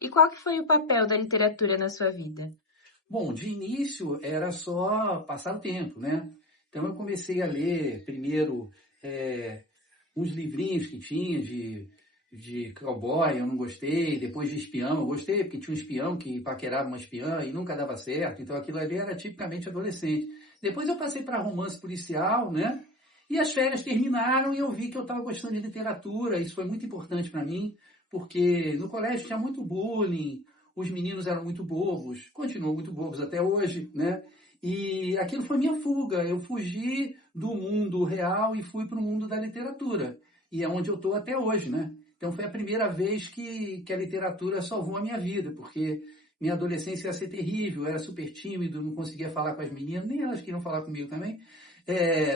E qual que foi o papel da literatura na sua vida? Bom, de início era só passar o tempo, né? Então eu comecei a ler primeiro uns livrinhos que tinha de cowboy, eu não gostei, depois de espião, eu gostei, porque tinha um espião que paquerava uma espiã e nunca dava certo, então aquilo ali era tipicamente adolescente. Depois eu passei para romance policial, né? E as férias terminaram e eu vi que eu estava gostando de literatura, isso foi muito importante para mim, porque no colégio tinha muito bullying, os meninos eram muito bobos, continuam muito bobos até hoje, né? E aquilo foi minha fuga, eu fugi do mundo real e fui para o mundo da literatura, e é onde eu estou até hoje, né? Então foi a primeira vez que a literatura salvou a minha vida, porque minha adolescência ia ser terrível, eu era super tímido, não conseguia falar com as meninas, nem elas queriam falar comigo também.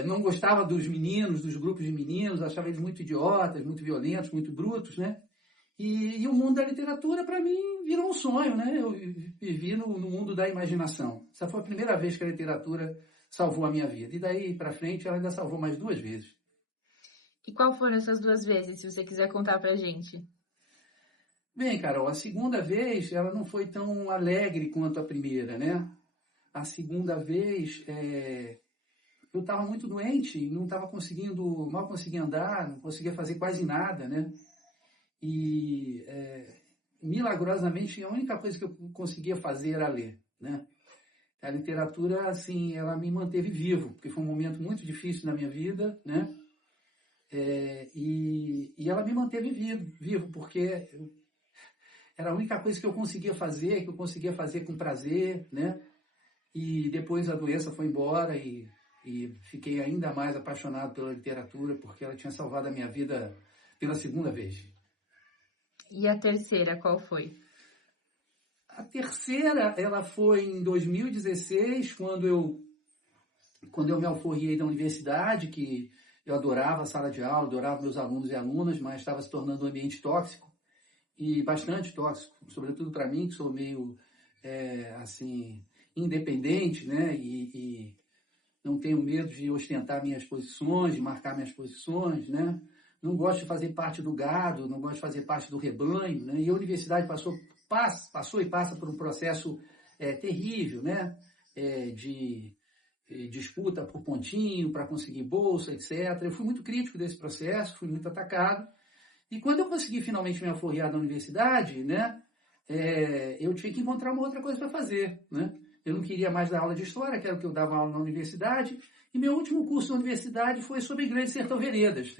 Não gostava dos meninos, dos grupos de meninos, achava eles muito idiotas, muito violentos, muito brutos, né? E o mundo da literatura, para mim, virou um sonho, né? Eu vivi no mundo da imaginação. Essa foi a primeira vez que a literatura salvou a minha vida. E daí para frente, ela ainda salvou mais 2 vezes. E qual foram essas 2 vezes, se você quiser contar pra gente? Bem, Carol, a segunda vez, ela não foi tão alegre quanto a primeira, né? A segunda vez, eu estava muito doente, não estava conseguindo, mal conseguia andar, não conseguia fazer quase nada, né? E milagrosamente a única coisa que eu conseguia fazer era ler, né? A literatura, assim, ela me manteve vivo, porque foi um momento muito difícil na minha vida, né? E ela me manteve vivo, porque era a única coisa que eu conseguia fazer, que eu conseguia fazer com prazer, né? E depois a doença foi embora e fiquei ainda mais apaixonado pela literatura, porque ela tinha salvado a minha vida pela segunda vez. E a terceira, qual foi? A terceira, ela foi em 2016, quando eu me alforriei da universidade, que eu adorava a sala de aula, adorava meus alunos e alunas, mas estava se tornando um ambiente tóxico, e bastante tóxico, sobretudo para mim, que sou meio, assim, independente, né, e não tenho medo de ostentar minhas posições, de marcar minhas posições, né, não gosto de fazer parte do gado, não gosto de fazer parte do rebanho, né, e a universidade passou e passa por um processo terrível, né, de disputa por pontinho, para conseguir bolsa, etc. Eu fui muito crítico desse processo, fui muito atacado, e quando eu consegui finalmente me alforriar da universidade, né, eu tinha que encontrar uma outra coisa para fazer, né? Eu não queria mais dar aula de história, que era o que eu dava aula na universidade, e meu último curso na universidade foi sobre Grande Sertão Veredas.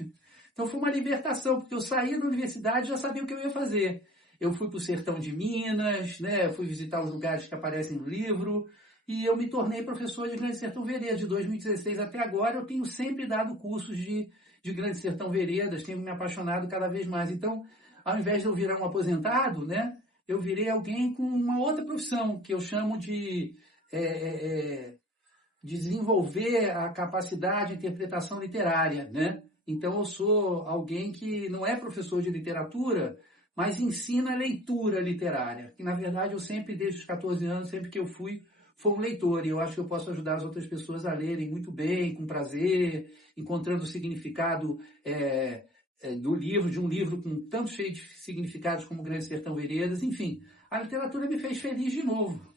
Então foi uma libertação, porque eu saí da universidade e já sabia o que eu ia fazer. Eu fui para o sertão de Minas, né, fui visitar os lugares que aparecem no livro, e eu me tornei professor de Grande Sertão Veredas. De 2016 até agora, eu tenho sempre dado cursos de Grande Sertão Veredas, tenho me apaixonado cada vez mais. Então, ao invés de eu virar um aposentado, né, eu virei alguém com uma outra profissão, que eu chamo de desenvolver a capacidade de interpretação literária, né? Então, eu sou alguém que não é professor de literatura, mas ensina leitura literária. Que, na verdade, eu sempre, desde os 14 anos, sempre que eu fui um leitor, e eu acho que eu posso ajudar as outras pessoas a lerem muito bem, com prazer, encontrando o significado do livro, de um livro com tanto cheio de significados como Grande Sertão Veredas. Enfim, a literatura me fez feliz de novo.